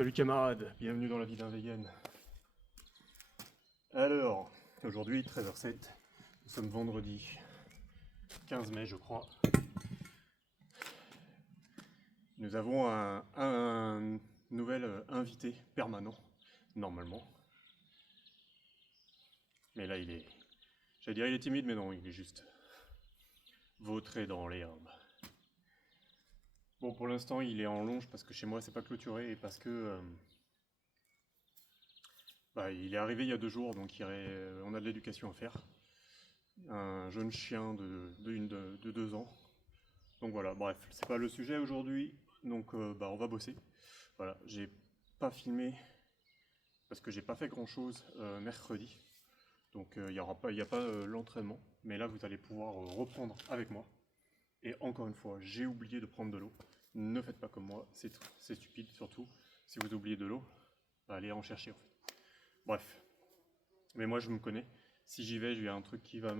Salut camarades, bienvenue dans la vie d'un vegan. Alors, aujourd'hui 13h07, nous sommes vendredi 15 mai je crois. Nous avons un nouvel invité permanent, normalement. Mais là il est, j'allais dire il est timide mais non, il est juste vautré dans l'herbe. Bon, pour l'instant il est en longe parce que chez moi c'est pas clôturé et parce que il est arrivé il y a 2 jours, donc on a de l'éducation à faire. Un jeune chien de 2 ans. Donc voilà, bref, c'est pas le sujet aujourd'hui, donc on va bosser. Voilà, j'ai pas filmé parce que j'ai pas fait grand chose mercredi. Donc il n'y a pas l'entraînement, mais là vous allez pouvoir reprendre avec moi. Et encore une fois, j'ai oublié de prendre de l'eau. Ne faites pas comme moi, c'est stupide surtout. Si vous oubliez de l'eau, allez en chercher en fait. Bref, mais moi je me connais. Si j'y vais, il y a un truc qui va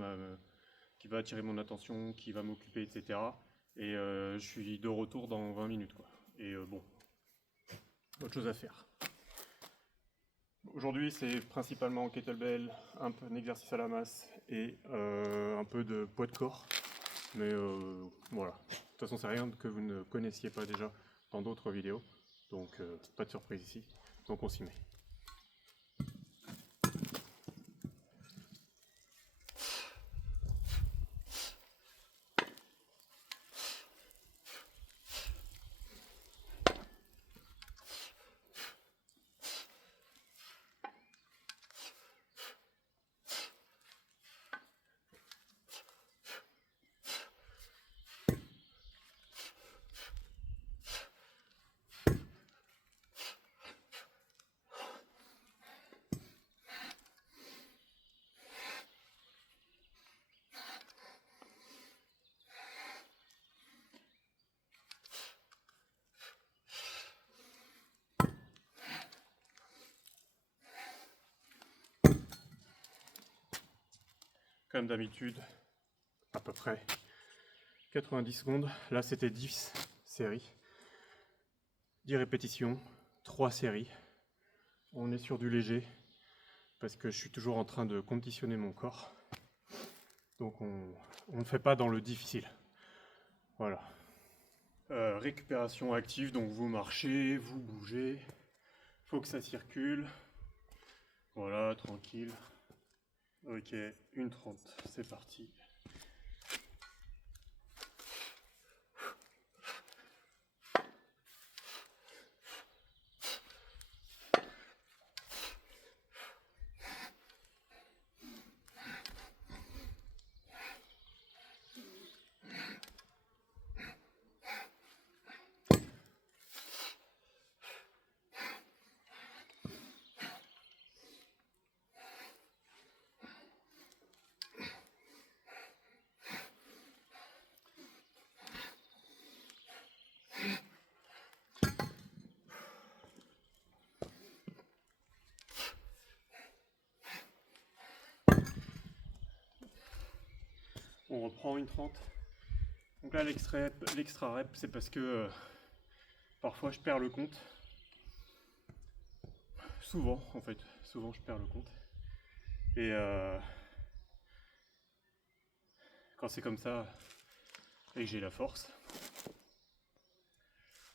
attirer mon attention, qui va m'occuper, etc. Et je suis de retour dans 20 minutes quoi. Et bon, autre chose à faire. Aujourd'hui c'est principalement kettlebell, un peu d'exercice à la masse et un peu de poids de corps. Mais voilà, de toute façon c'est rien que vous ne connaissiez pas déjà dans d'autres vidéos. Donc pas de surprise ici, donc on s'y met. Comme d'habitude, à peu près 90 secondes. Là c'était 10 séries, 10 répétitions, 3 séries. On est sur du léger parce que je suis toujours en train de conditionner mon corps. Donc on ne fait pas dans le difficile. Voilà. Récupération active, donc vous marchez, vous bougez. Faut que ça circule. Voilà, tranquille. Ok, 1:30, c'est parti. On reprend 1:30. Donc là l'extra rep c'est parce que parfois je perds le compte. Souvent en fait, souvent je perds le compte. Et quand c'est comme ça et que j'ai la force,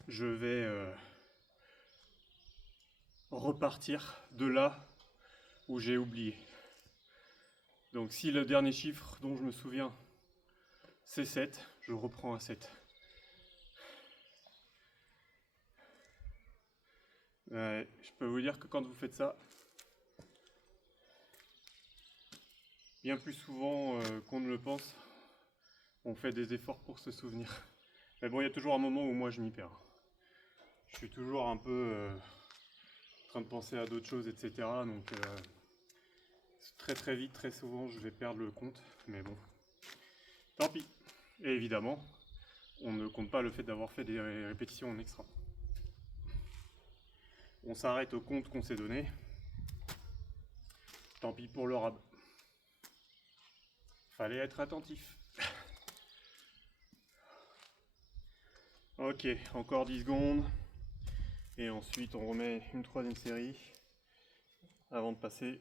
je vais repartir de là où j'ai oublié. Donc si le dernier chiffre dont je me souviens c'est 7, je reprends à 7. Je peux vous dire que quand vous faites ça, bien plus souvent qu'on ne le pense, on fait des efforts pour se souvenir. Mais bon, il y a toujours un moment où moi je m'y perds. Je suis toujours un peu en train de penser à d'autres choses, etc. Donc très vite, très souvent, je vais perdre le compte. Mais bon, tant pis. Et évidemment, on ne compte pas le fait d'avoir fait des répétitions en extra. On s'arrête au compte qu'on s'est donné. Tant pis pour le rab. Fallait être attentif. Ok, encore 10 secondes. Et ensuite on remet une troisième série avant de passer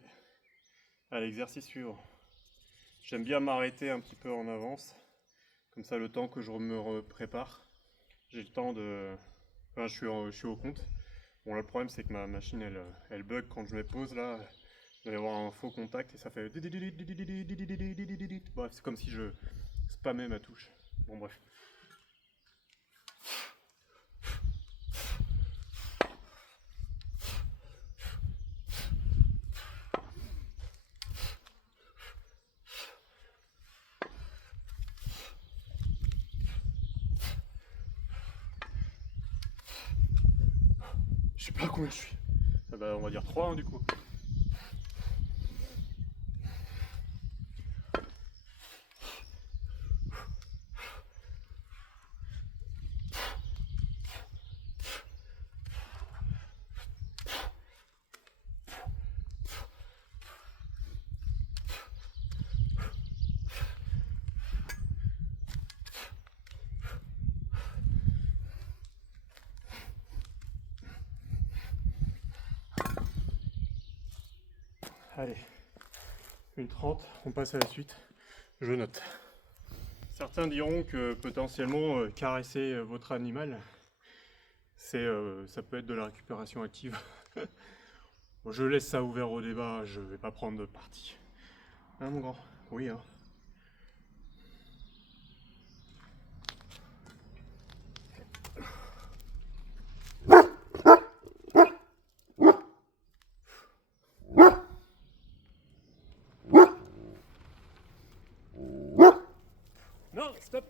à l'exercice suivant. J'aime bien m'arrêter un petit peu en avance, comme ça le temps que je me prépare, j'ai le temps de... Enfin, je suis au compte. Bon, là, le problème c'est que ma machine elle bug quand je mets pause là. Il va y avoir un faux contact et ça fait... Bref, c'est comme si je spammais ma touche. Bon, bref. Je sais pas combien je suis. Ah bah, on va dire 3 hein, du coup. Allez, une 30, on passe à la suite. Je note. Certains diront que potentiellement caresser votre animal, ça peut être de la récupération active. Je laisse ça ouvert au débat, je vais pas prendre de parti. Hein mon grand? Oui hein. Non, stop!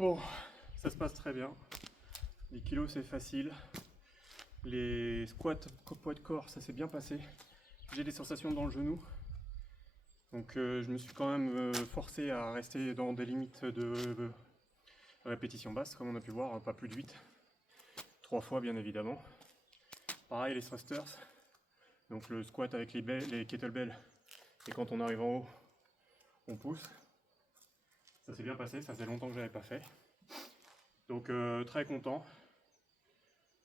Bon, ça se passe très bien. Les kilos c'est facile. Les squats poids de corps ça s'est bien passé. J'ai des sensations dans le genou. Donc je me suis quand même forcé à rester dans des limites de répétition basse comme on a pu voir, hein, pas plus de 8. 3 fois bien évidemment. Pareil les thrusters. Donc le squat avec les kettlebells. Et quand on arrive en haut, on pousse. Ça s'est bien passé, ça faisait longtemps que je n'avais pas fait. Donc très content.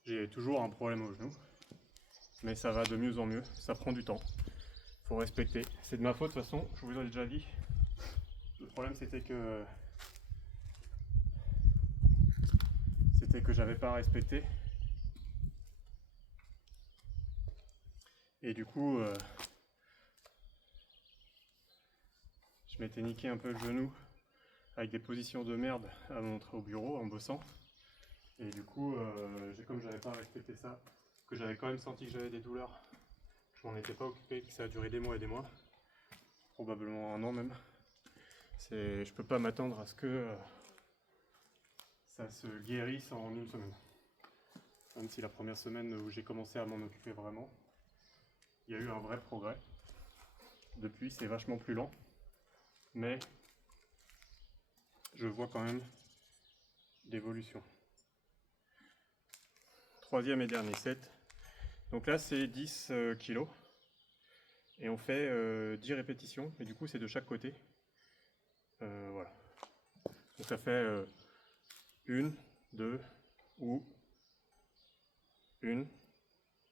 J'ai toujours un problème au genou, mais ça va de mieux en mieux, ça prend du temps, faut respecter. C'est de ma faute de toute façon, je vous ai déjà dit. Le problème c'était que j'avais pas respecté. Et du coup, je m'étais niqué un peu le genou avec des positions de merde à montrer au bureau en bossant. Et du coup, comme j'avais pas respecté ça, que j'avais quand même senti que j'avais des douleurs, je m'en étais pas occupé, que ça a duré des mois et des mois, probablement un an même. Je peux pas m'attendre à ce que ça se guérisse en une semaine. Même si la première semaine où j'ai commencé à m'en occuper vraiment, il y a eu un vrai progrès. Depuis, c'est vachement plus lent, mais je vois quand même d'évolution. Troisième et dernier set. Donc là, c'est 10 kilos. Et on fait 10 répétitions, et du coup, c'est de chaque côté. Voilà. Donc ça fait 1, 2, ou 1,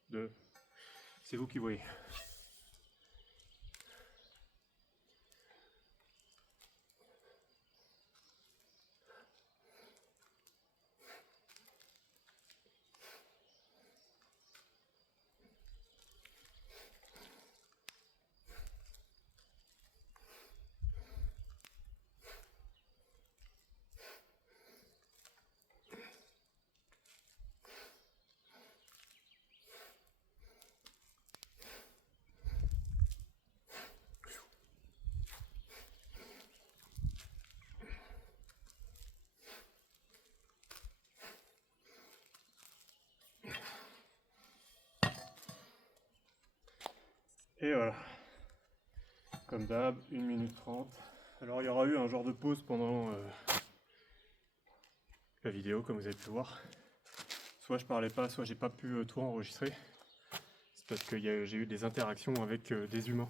2. C'est vous qui voyez. Et voilà. Comme d'hab, 1 minute 30. Alors il y aura eu un genre de pause pendant la vidéo, comme vous avez pu voir. Soit je parlais pas, soit j'ai pas pu tout enregistrer. C'est parce que j'ai eu des interactions avec des humains.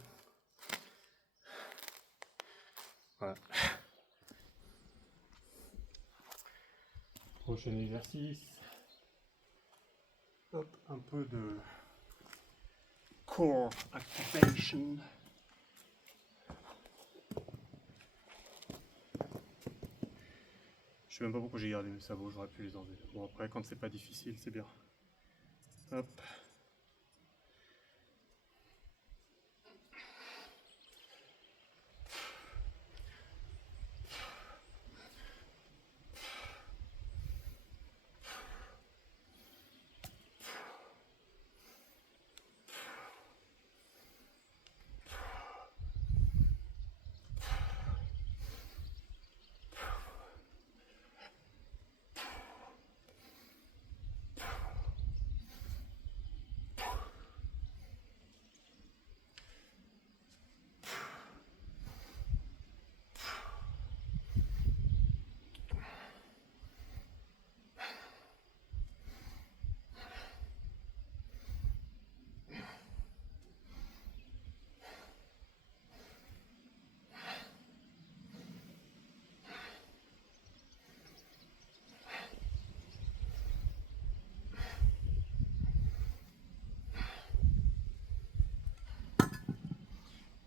Voilà. Prochain exercice. Hop, un peu de core activation. Je sais même pas pourquoi j'ai gardé mes sabots, j'aurais pu les enlever. Bon après quand c'est pas difficile, c'est bien. Hop.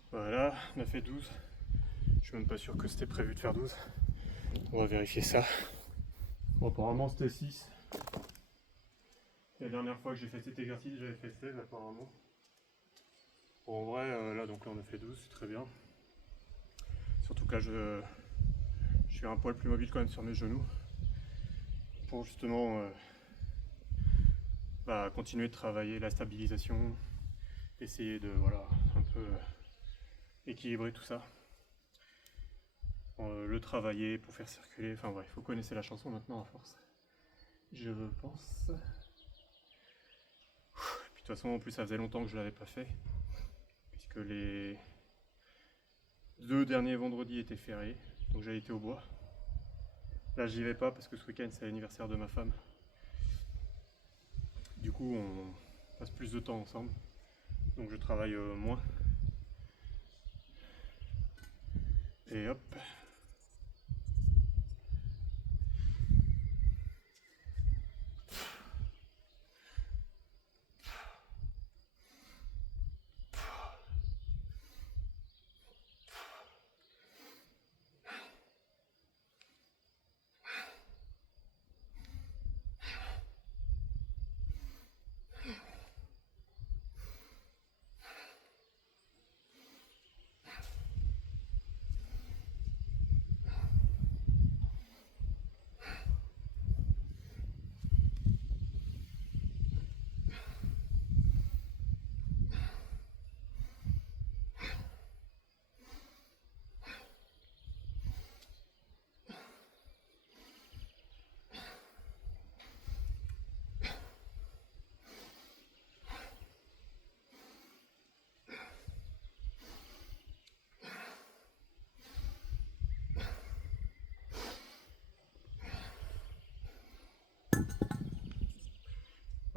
Voilà, on a fait 12. Je suis même pas sûr que c'était prévu de faire 12. On va vérifier ça. Bon, apparemment c'était 6. La dernière fois que j'ai fait cet exercice, j'avais fait 16 apparemment. Bon, en vrai, là donc là on a fait 12, c'est très bien. Surtout que là je suis un poil plus mobile quand même sur mes genoux. Pour justement continuer de travailler la stabilisation, essayer de un peu équilibrer tout ça. Le travailler pour faire circuler, enfin bref, vous connaissez la chanson maintenant à force, je pense. Puis de toute façon en plus ça faisait longtemps que je l'avais pas fait, puisque les 2 derniers vendredis étaient fériés, donc j'ai été au bois. Là j'y vais pas parce que ce week-end c'est l'anniversaire de ma femme. Du coup on passe plus de temps ensemble, donc je travaille moins. Et hop.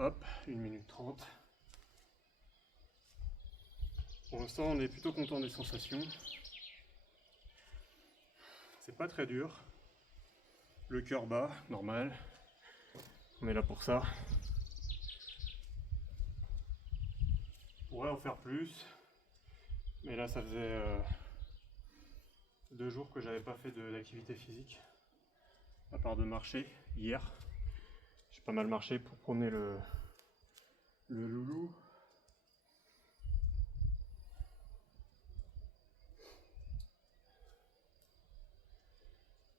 Hop, 1 minute 30. Pour l'instant, on est plutôt content des sensations. C'est pas très dur. Le cœur bat, normal. On est là pour ça. On pourrait en faire plus. Mais là, ça faisait 2 jours que j'avais pas fait d'activité physique. À part de marcher, hier. J'ai pas mal marché pour promener le loulou.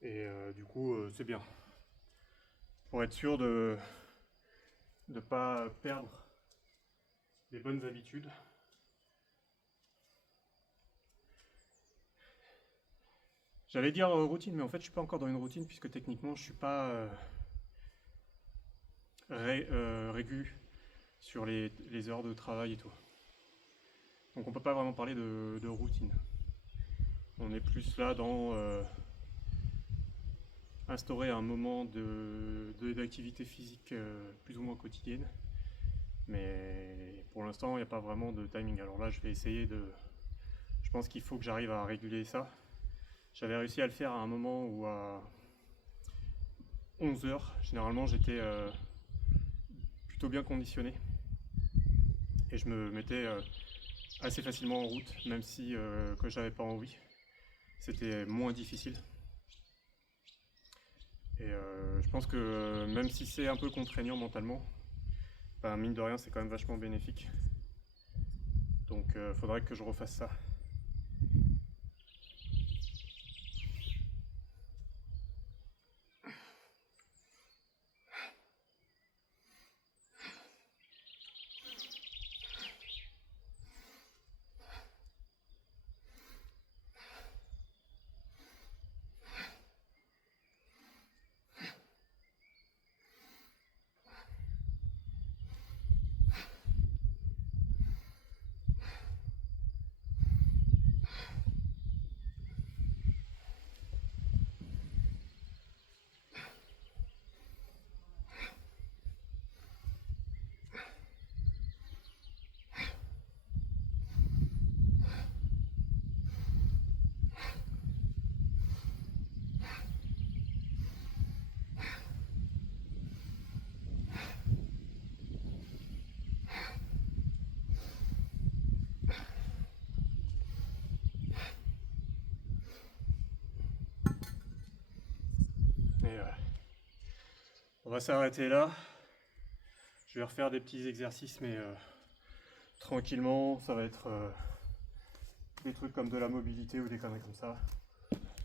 Et du coup, c'est bien. Pour être sûr de ne pas perdre les bonnes habitudes. J'allais dire routine, mais en fait je suis pas encore dans une routine puisque techniquement je suis pas régu sur les heures de travail et tout. Donc on peut pas vraiment parler de routine. On est plus là dans instaurer un moment d'activité physique plus ou moins quotidienne. Mais pour l'instant il n'y a pas vraiment de timing. Alors là je vais essayer de... Je pense qu'il faut que j'arrive à réguler ça. J'avais réussi à le faire à un moment où à 11 h, généralement j'étais plutôt bien conditionné. Et je me mettais assez facilement en route, même si quand j'avais pas envie, c'était moins difficile. Et je pense que même si c'est un peu contraignant mentalement, ben, mine de rien c'est quand même vachement bénéfique. Donc faudrait que je refasse ça. Et on va s'arrêter là. Je vais refaire des petits exercices, mais tranquillement. Ça va être des trucs comme de la mobilité ou des conneries comme ça.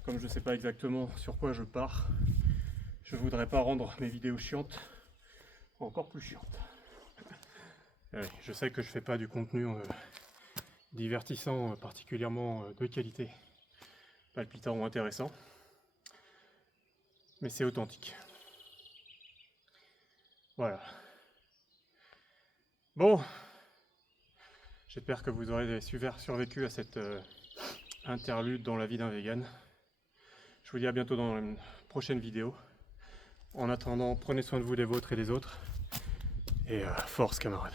Comme je sais pas exactement sur quoi je pars, je voudrais pas rendre mes vidéos chiantes encore plus chiantes. Je sais que je fais pas du contenu divertissant, particulièrement de qualité, palpitant ou intéressant, mais c'est authentique. Voilà. Bon, j'espère que vous aurez survécu à cette interlude dans la vie d'un vegan. Je vous dis à bientôt dans une prochaine vidéo. En attendant, prenez soin de vous, des vôtres et des autres. Et force camarades.